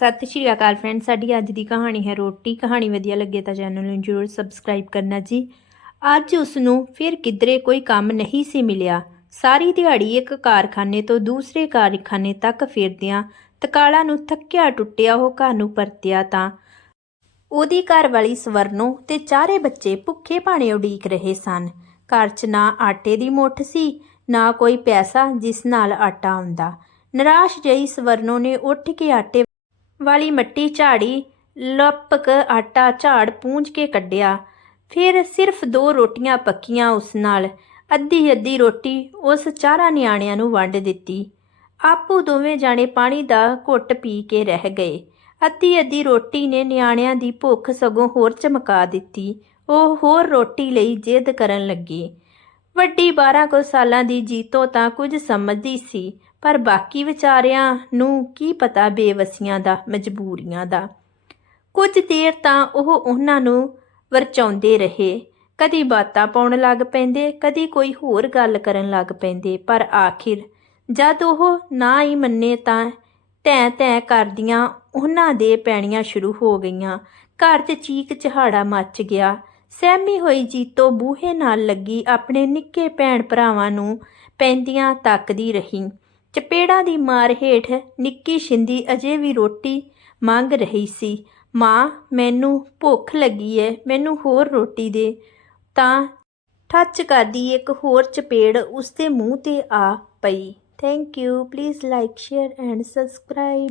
ਸਤਿ ਸ਼੍ਰੀ ਅਕਾਲ ਫਰੈਂਡ ਸਾਡੀ ਅੱਜ ਦੀ ਕਹਾਣੀ ਹੈ ਰੋਟੀ। ਕਹਾਣੀ ਵਧੀਆ ਲੱਗੇ ਤਾਂ ਚੈਨਲ ਨੂੰ ਜਰੂਰ ਸਬਸਕ੍ਰਾਈਬ ਕਰਨਾ ਜੀ। ਅੱਜ ਉਸ ਨੂੰ ਫਿਰ ਕਿਧਰੇ ਕੋਈ ਕੰਮ ਨਹੀਂ ਸੀ ਮਿਲਿਆ। ਸਾਰੀ ਦਿਹਾੜੀ ਇੱਕ ਕਾਰਖਾਨੇ ਤੋਂ ਦੂਸਰੇ ਕਾਰਖਾਨੇ ਤੱਕ ਫਿਰਦਿਆਂ ਤਕਾਲਾ ਨੂੰ ਥੱਕਿਆ ਟੁੱਟਿਆ ਉਹ ਘਰ ਨੂੰ ਪਰਤਿਆ ਤਾਂ ਉਹਦੀ ਘਰ ਵਾਲੀ ਸਵਰਨੋ ਤੇ ਚਾਰੇ ਬੱਚੇ ਭੁੱਖੇ ਭਾਣੇ ਉਡੀਕ ਰਹੇ ਸਨ। ਘਰ 'ਚ ਨਾ ਆਟੇ ਦੀ ਮੁੱਠ ਸੀ, ਨਾ ਕੋਈ ਪੈਸਾ ਜਿਸ ਨਾਲ ਆਟਾ ਆਉਂਦਾ। ਨਿਰਾਸ਼ ਜਈ ਸਵਰਨੋ ਨੇ ਉੱਠ ਕੇ ਆਟੇ ਵਾਲੀ ਮੱਟੀ ਝਾੜੀ ਲੱਪਕ ਆਟਾ ਝਾੜ ਪੂੰਝ ਕੇ ਕੱਢਿਆ। ਫਿਰ ਸਿਰਫ ਦੋ ਰੋਟੀਆਂ ਪੱਕੀਆਂ ਉਸ ਨਾਲ। ਅੱਧੀ ਅੱਧੀ ਰੋਟੀ ਉਸ ਚਾਰਾਂ ਨਿਆਣਿਆਂ ਨੂੰ ਵੰਡ ਦਿੱਤੀ। ਆਪੂ ਦੋਵੇਂ ਜਾਣੇ ਪਾਣੀ ਦਾ ਘੁੱਟ ਪੀ ਕੇ ਰਹਿ ਗਏ। ਅੱਧੀ ਅੱਧੀ ਰੋਟੀ ਨੇ ਨਿਆਣਿਆਂ ਦੀ ਭੁੱਖ ਸਗੋਂ ਹੋਰ ਚਮਕਾ ਦਿੱਤੀ। ਉਹ ਹੋਰ ਰੋਟੀ ਲਈ ਜਿੱਦ ਕਰਨ ਲੱਗੀ। ਵੱਡੀ 12 ਕੁ ਸਾਲਾਂ ਦੀ ਜੀਤੋ ਤਾਂ ਕੁਝ ਸਮਝਦੀ ਸੀ। ਪਰ ਬਾਕੀ ਵਿਚਾਰਿਆਂ ਨੂੰ ਕੀ ਪਤਾ ਬੇਵਸੀਆਂ ਦਾ, ਮਜਬੂਰੀਆਂ ਦਾ। ਕੁਝ ਦੇਰ ਤਾਂ ਉਹ ਉਹਨਾਂ ਨੂੰ ਵਰਚਾਉਂਦੇ ਰਹੇ। ਕਦੀ ਬਾਤਾਂ ਪਾਉਣ ਲੱਗ ਪੈਂਦੇ, ਕਦੀ ਕੋਈ ਹੋਰ ਗੱਲ ਕਰਨ ਲੱਗ ਪੈਂਦੇ, ਪਰ ਆਖਿਰ ਜਦ ਉਹ ਨਾ ਹੀ ਮੰਨੇ ਤਾਂ ਤੈਂ ਤੈਂ ਕਰਦੀਆਂ ਉਹਨਾਂ ਦੇ ਪੈਣੀਆਂ ਸ਼ੁਰੂ ਹੋ ਗਈਆਂ। ਘਰ 'ਚ ਚੀਕ ਚਹਾੜਾ ਮੱਚ ਗਿਆ। ਸਹਿਮੀ ਹੋਈ ਜੀਤੋ ਬੂਹੇ ਨਾਲ ਲੱਗੀ, ਆਪਣੇ ਨਿੱਕੇ ਭੈਣ ਭਰਾਵਾਂ ਨੂੰ ਪੈਂਦੀਆਂ ਤੱਕਦੀ ਰਹੀ। ਚਪੇੜਾਂ ਦੀ ਮਾਰ ਹੇਠ ਨਿੱਕੀ ਸ਼ਿੰਦੀ ਅਜੇ ਵੀ ਰੋਟੀ ਮੰਗ ਰਹੀ ਸੀ। ਮਾਂ, ਮੈਨੂੰ ਭੁੱਖ ਲੱਗੀ ਹੈ ਮੈਨੂੰ ਹੋਰ ਰੋਟੀ ਦੇ। ਤਾਂ ਠੱਚ ਕਰਦੀ ਇੱਕ ਹੋਰ ਚਪੇੜ ਉਸਦੇ ਮੂੰਹ ਤੇ ਆ ਪਈ। Thank you please like share and subscribe